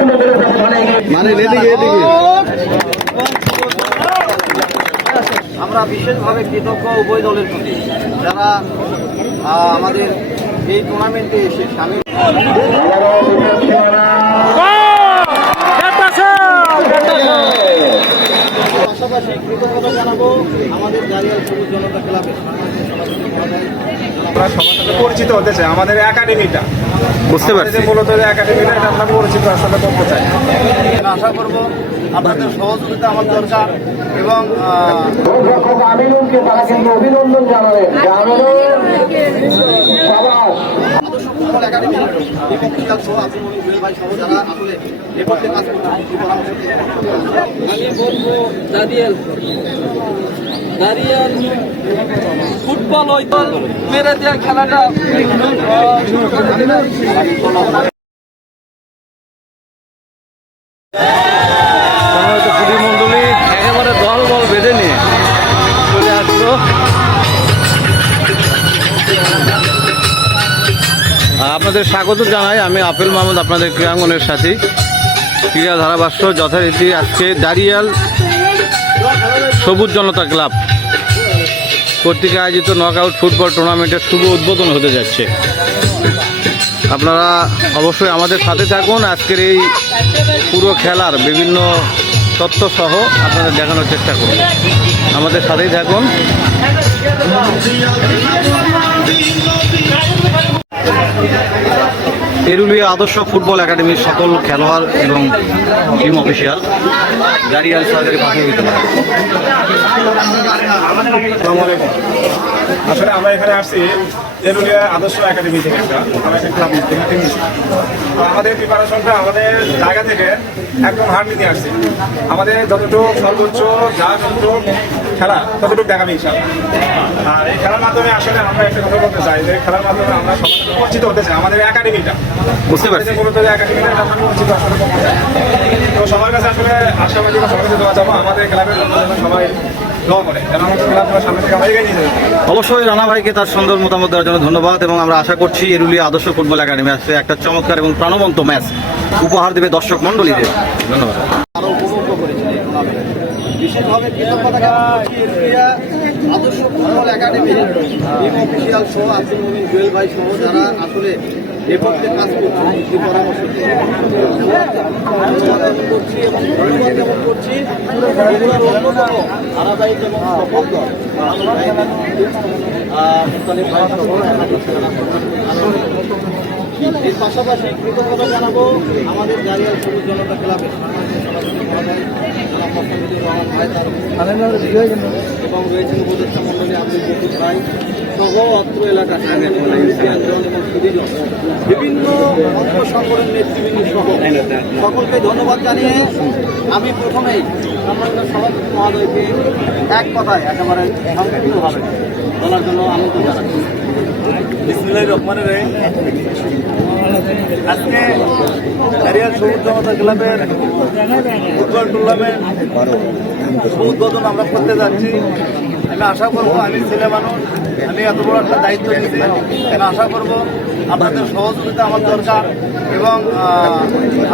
মানে আমরা বিশেষভাবে কৃতজ্ঞ উভয় দলের প্রতি। যারা আমাদের এই টুর্নামেন্টে এসে সামিল। পাশাপাশি কৃতজ্ঞতা জানাব আমাদের জারিয়াল সবুজ জনতা ক্লাবের আমরা সবার সাথে পরিচিত হতে চাই আমাদের একাডেমিটা বুঝতে পারছি। যে মূলত যে একাডেমিটা এটা আমরা পরিচিত আসলে করতে চাই। আশা করব আপনাদের সহযোগিতা আমার দরকার এবং আহ, গোলরক্ষক আমিনুলকে তারা কিন্তু অভিনন্দন জানালেন ফুটবল একাডেমি এবং খিয়াল সহ মনির ভাই সহ যারা আসলে কাজ। আমি বলব ফুটবল ওই দল মেরে দেওয়া খেলাটা আপনাদের স্বাগত জানাই। আমি আপেল মাহমুদ, আপনাদের ক্রীড়াঙ্গনের সাথী। ক্রীড়া ধারাভাষ্য যথারীতি আজকে দাঁড়িয়াল সবুজ জনতা ক্লাব কর্তৃক আয়োজিত নকআউট ফুটবল টুর্নামেন্টের শুভ উদ্বোধন হতে যাচ্ছে। আপনারা অবশ্যই আমাদের সাথে থাকুন। আজকের এই পুরো খেলার বিভিন্ন তথ্য সহ আপনাদের দেখানোর চেষ্টা করুন আমাদের সাথেই থাকুন। এরুলিয়া আদর্শ ফুটবল একাডেমির সকল খেলোয়াড় এবং টিম অফিসিয়াল প্রাথমিক বিদ্যালয় আসসালামু আলাইকুম। আসলে আমরা এখানে আসছি এরুলিয়া আদর্শ একাডেমি থেকে একটা। থেকে তো আমাদের প্রিপারেশনটা আমাদের জায়গা থেকে একদম হার নিতে আসছি। আমাদের যতটুকু সর্বোচ্চ যা যতটুকু খেলা, ততটুকু দেখাবে ইনশাল আর এই খেলার মাধ্যমে আসলে আমরা একটা কথা বলতে চাই যে খেলার মাধ্যমে আমরা সাথে পরিচিত হতে চাই আমাদের একাডেমিটা। বুঝতে পারছি। তো সবার কাছে আসলে আশাবাদী বা সবার কাছে দোয়া চাবো আমাদের ক্লাবের সবাই নিয়ে যাই অবশ্যই রানা ভাইকে তার সুন্দর মতামত দেওয়ার জন্য ধন্যবাদ এবং আমরা আশা করছি এরুলিয়া আদর্শ ফুটবল একাডেমি আসছে একটা চমৎকার এবং প্রাণবন্ত ম্যাচ উপহার দেবে দর্শক মণ্ডলীদের। ধন্যবাদ। আরও উপভোগ করেছেন এই টুর্নামেন্ট বিশেষভাবে কৃতজ্ঞতা জানাচ্ছি আদর্শ ফুটবল একাডেমি টিম অফিসিয়াল সহ আব্দুল মমিন জুয়েল ভাই সহ যারা আসলে এ পক্ষে কাজ করছেন এই পরামর্শ করছি এবং ধন্যবাদ জ্ঞাপন করছি ধারাবাহিক এবং সফল দল। একাধিক এর পাশাপাশি কৃতজ্ঞতা জানাব আমাদের জারিয়াল সবুজ জনতা ক্লাবের এবং রয়েছেন উপদেষ্টা মন্ডলী আব্দুল জসিদ ভাই সহ অত্র এলাকা এবং সুদীজন বিভিন্ন অঙ্গ সংগঠন নেতৃবৃন্দ সহ সকলকে ধন্যবাদ জানিয়ে আমি প্রথমেই সম্মানিত সভাপতি মহোদয়কে এক কথায় একেবারে সংক্ষিপ্তভাবে বলার জন্য আনন্দ জানাচ্ছি। রহমানির রহিম। আজকে ফুটবল টুর্নামেন্ট উদ্বোধন আমরা করতে যাচ্ছি। আমি আশা করব আমি ছেলে মানুষ, আমি এত বড় একটা দায়িত্ব নিয়েছি। আমি আশা করব আপনাদের সহযোগিতা আমার দরকার এবং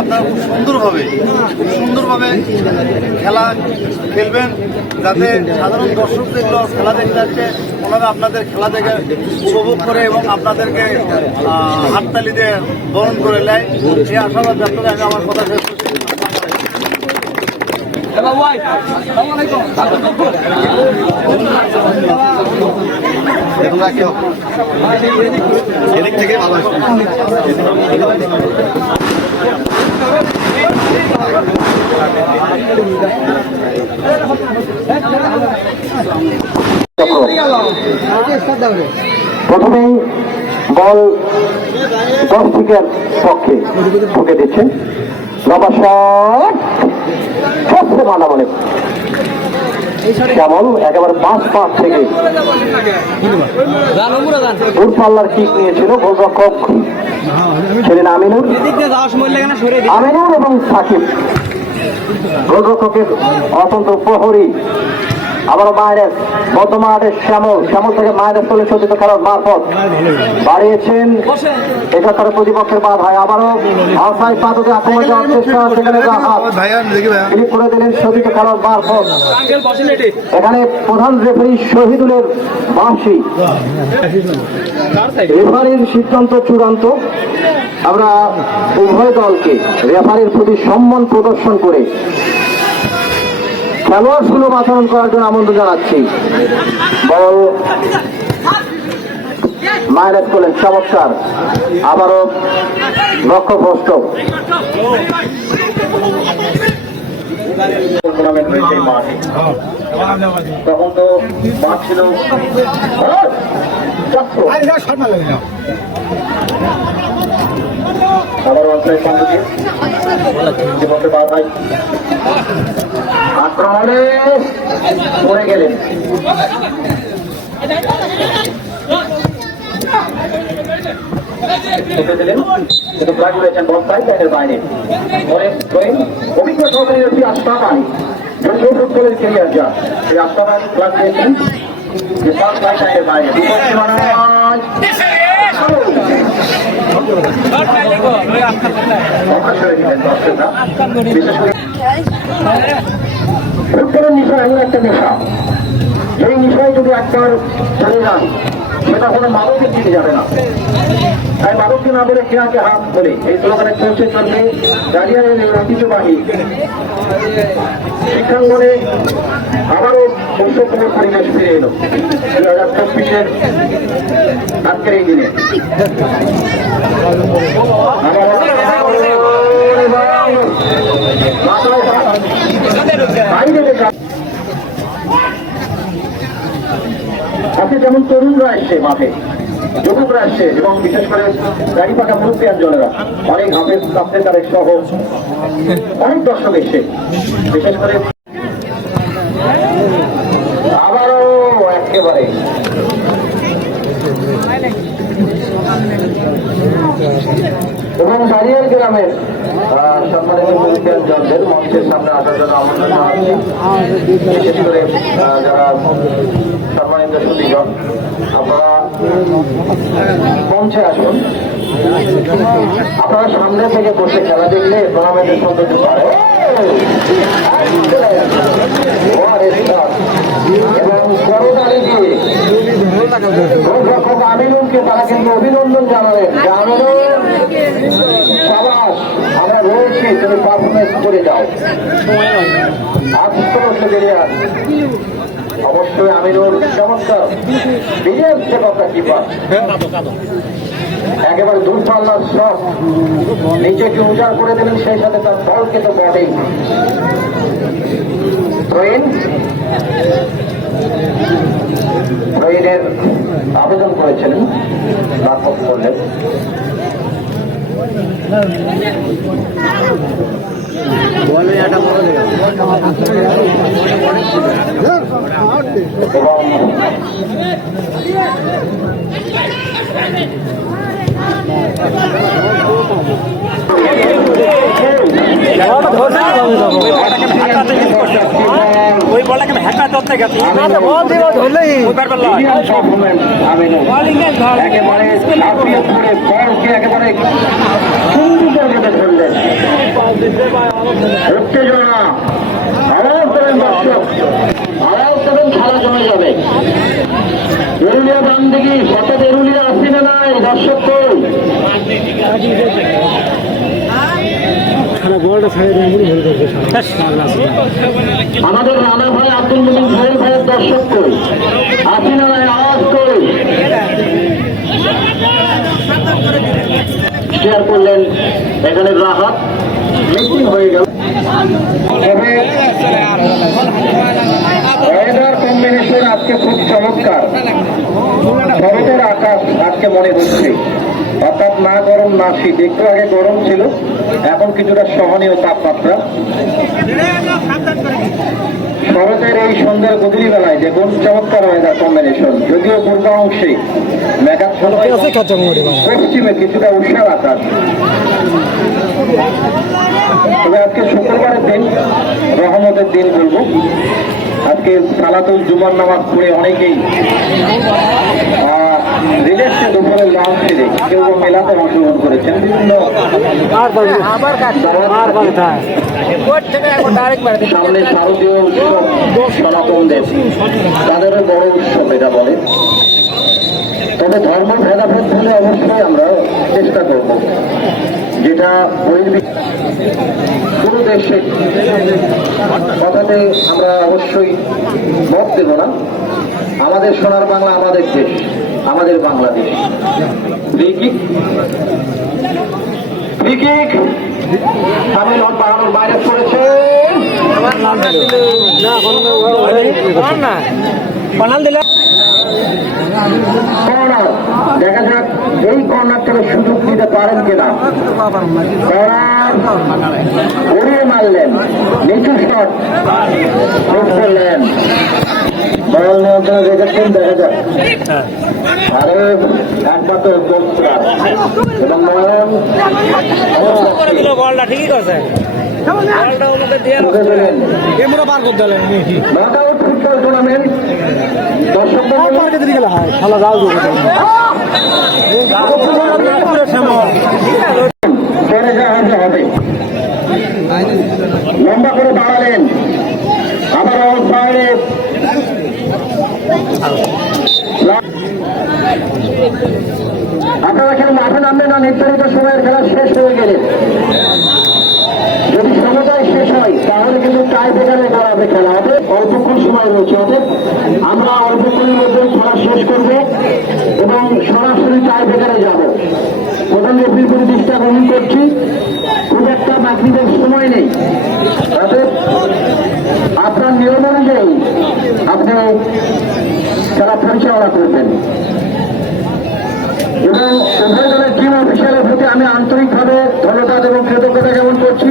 আপনারা খুব সুন্দরভাবে খুব সুন্দরভাবে খেলা খেলবেন যাতে সাধারণ দর্শক যেগুলো খেলা দেখতে আসছে ওনারা আপনাদের খেলা দেখে উপভোগ করে এবং আপনাদেরকে হাততালি দিয়ে বরণ করে নেয়। সেই আশাবাদ ব্যক্ত আমি আমার কথা শেষ করছি। এদিক থেকে ভালো প্রথমেই বল দর্শকের পক্ষে ঢুকে দিচ্ছেন লম্বা শট সবচেয়ে মানা বলে। কেমন? একেবারে পাঁচ পাঁচ থেকে। দূরপাল্লার কিক নিয়েছিল গোলরক্ষক। ছিলেন আমিনুর আমিনুর এবং সাকিব। গোলরক্ষকের অত্যন্ত প্রহরী। আবারও মাইনাস বর্তমানে শ্যামল শ্যামল থেকে মাইনাস চলে সজ্জিত খেলার মারফত বাড়িয়েছেন। এটা তার প্রতিপক্ষের বাদ হয় আবারও আউটসাইড পাততে আক্রমণ যাওয়ার চেষ্টা সেখানে হাত তিনি করে দিলেন সজ্জিত খেলার মারফত। এখানে প্রধান রেফারি শহীদুলের বাঁশি। রেফারির সিদ্ধান্ত চূড়ান্ত। আমরা উভয় দলকে রেফারির প্রতি সম্মান প্রদর্শন করে খেলোয়াড় সুলভ আচরণ করার জন্য আমন্ত্রণ জানাচ্ছি। বল। মাইনাস করলেন চমৎকার। আবারও লক্ষ্যভ্রষ্ট টুর্নামেন্ট হয়েছে মাঠে। তখন তো মাঠ ছিল। আক্রমণে পড়ে গেলেন। কিন্তু ফ্লাগ উড়েছেন বল সাইড লাইনের বাইরে। পরে অভিজ্ঞ সহকারী রয়েছে আশরাফ আলী। যদিও ফুটবলের কেরিয়ার বিশেষ ফুটবলের নেশা এমন একটা নেশা। সেই নেশায় যদি একবার চলে যান, সেটা কোনো মাদকের দিকে যাবে না। তাই মাদককে না বলে খেয়াকে হাত বলে এই স্লোগানে চলছে চলবে এই ঐতিহ্যবাহী শিক্ষাঙ্গনে আবারও বৈশ্যপূর্ণ পরিবেশ ফিরে এলো দুই হাজার চব্বিশের আজকের এই দিনে মাথায় হাত। বাইরে লেখা আজকে যেমন তরুণরা আসছে মাঠে, যুবকরা আসছে এবং বিশেষ করে গাড়ি পাকা মুরুপিয়ান জনেরা অনেক হাফেজ কাপড়ে তারেক সহ অনেক দর্শক এসছে। বিশেষ করে আবারও একেবারে এবং দাঁড়িয়ার গ্রামের সম্মানিত জনদের মঞ্চের সামনে আসার জন্য আমন্ত্রণ জানাচ্ছি। বিশেষ করে যারা সম্মানিত সুদীজন আপনারা মঞ্চে আসুন। আপনারা সামনে থেকে বসে খেলা দেখলে টুর্নামেন্টের সৌন্দর্য a এবং করতালি অভিনন্দন জানালেন। আমরা রয়েছি, তুমি পারফরমেন্স করে যাও। বসে বেরিয়ে আস অবশ্যই, আমিনুল চমৎকার বেরিয়ে আসছে কথা কিপার একেবারে দূরপাল্লার শট নিচেকে উজাড় করে দেবেন, সেই সাথে তার বলকে তো বটেই। ট্রেন ট্রেনের আবেদন করেছিলেন নাটক করলেন। এবং ওই বলটাকে হ্যাকা করতে গেছে একেবারে একেবারে সুন্দর মধ্যে ধরলেন উত্তেজনা আওয়াজ দেবেন দর্শক আওয়াজ দেবেন খেলা জমে যাবে। এরুলিয়া বাম দিকে হঠাৎ এরুলিয়া আসছি না নাই দর্শক কই আমাদের রানা ভাই আব্দুল মুমিন ভাই ভাইয়ের দর্শক কই আসি না নাই আওয়াজ কই শেয়ার করলেন এখানে রাহাত। মিটিং হয়ে গেল তবে ওয়েদার কম্বিনেশন আজকে খুব চমৎকার। শরতের আকাশ আজকে মনে হচ্ছে। অর্থাৎ না গরম না শীত। একটু আগে গরম ছিল এখন কিছুটা সহনীয় তাপমাত্রা। শরতের এই সন্ধ্যার গভীর বেলায় যে কোন চমৎকার ওয়েদার কম্বিনেশন যদিও পূর্ব অংশে মেঘাচ্ছন্ন পশ্চিমে কিছুটা উষার আকাশ। তবে আজকে শুক্রবারের দিন রহমতের দিন বলব। আজকে সালাতুল জুমার নামাজ পড়ে অনেকেই রিলেশনে দুপুরের লাঞ্চ সেরে কেউ মেলাতে অংশগ্রহণ করেছেন। বিভিন্ন সামনে শারদীয় উৎসব সনাতনদের তাদেরও বড় উৎসব এটা বলে। তবে ধর্ম ভেদাভেদ হলে অবশ্যই আমরা চেষ্টা করব। যেটা কোনো দেশে কথাতে আমরা অবশ্যই মত দেব না। আমাদের সোনার বাংলা আমাদের দেশ, আমাদের Bangladesh. Free kick free kick সামনে নট বাড়ানোর বাইরে পড়েছে কর্নার দেখা যাক এই কর্নার থেকে সুযোগ দিতে পারেন কিনা। উড়িয়ে মারলেন নিচু শট করলেন। বল নিয়ন্ত্রণে রেখেছেন দেখা যাক। আরে একমাত্র গোলস্টার এবং নয়ন বলটা ঠিকই করছে। বলটা দিয়ে পার করতে ফুটবল টুর্নামেন্ট হবে লম্বা করে দাঁড়ালেন আবার অল আপনারা কেন মাঠে নামবেন না নির্ধারিত সময়ের খেলা শেষ হয়ে গেলে। যদি সময় শেষ হয় তাহলে কিন্তু টাই ব্রেকারে খেলা হবে অল্পক্ষণ সময় রয়েছে অতএব আমরা অল্পক্ষণের মধ্যে খেলা শেষ করব এবং সরাসরি টাই ব্রেকারে যাব। প্রধান রেফারির প্রতি দৃষ্টি আকর্ষণ করছি। খুব একটা বাকিদের সময় নেই। অতএব আপনার নিয়ম অনুযায়ী আপনি খেলা পরিচালনা করবেন। এবং উভয় দলের টিম অফিসারের প্রতি আমি আন্তরিকভাবে ধন্যবাদ এবং কৃতজ্ঞতা জ্ঞাপন করছি।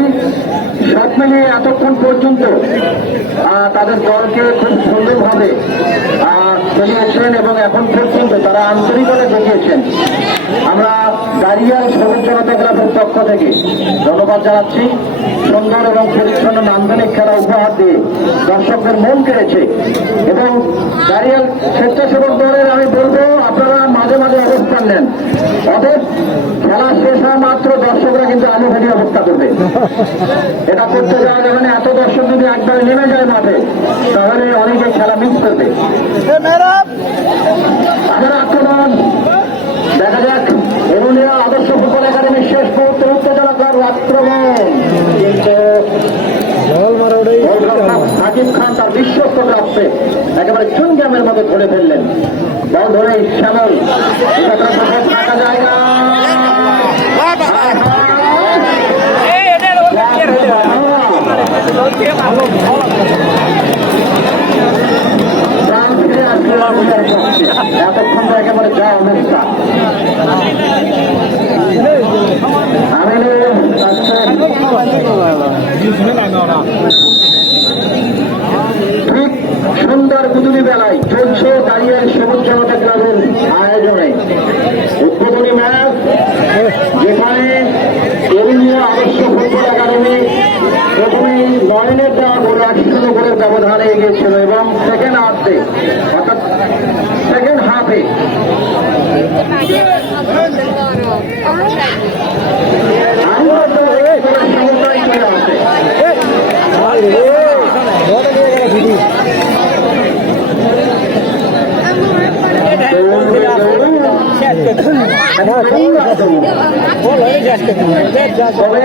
সব মিলিয়ে এতক্ষণ পর্যন্ত তাদের দলকে খুব সুন্দরভাবে খেলিয়েছেন এবং এখন পর্যন্ত তারা আন্তরিকতা দেখিয়েছেন। আমরা দাঁড়িয়াল সবুজ জনতা ক্লাবের পক্ষ থেকে। ধন্যবাদ জানাচ্ছি। সুন্দর এবং পরিচ্ছন্ন নান্দনিক খেলা উপহার দিয়ে দর্শকদের মন কেড়েছে। এবং দাঁড়িয়াল স্বেচ্ছাসেবক দলের, আমি বলব, আপনারা নেন অতএব খেলা শেষ হওয়া মাত্র দর্শকরা কিন্তু আলু ভাজি অবস্থা করবে। এটা করতে যাওয়া যাবে না এত দর্শক যদি একবারে নেমে যায় মাঠে তাহলে অনেকে খেলা মিস করবে। আবার আক্রমণ। দেখা যাক এরুলিয়া আদর্শ ফুটবল একাডেমির শেষ মুহূর্তে উত্তেজনাকর আক্রমণ কিন্তু গোলরক্ষক সাকিব খান তার বিশ্বস্ত প্রাপ্তে একেবারে চুনজামের মতো ধরে ফেললেন। বল ধরে শ্যামল। এতক্ষণ তো একেবারে যা অবস্থা আমিনুল ঠিক সুন্দর গুদুলি বেলায় চলছে দাঁড়িয়ে সবুজ জনতা ক্লাবের আয়োজনে উদ্বোধনী ম্যাচ যেখানে কেন্দ্রীয় আদর্শ ফুটবল একাডেমি প্রথমেই নয়নের দেওয়া গোল এক শূন্য গোলের ব্যবধানে এগিয়েছিল এবং সেকেন্ড হাফে অর্থাৎ সেকেন্ড হাফে আরও সমতায় চলে আসে তবে আমরা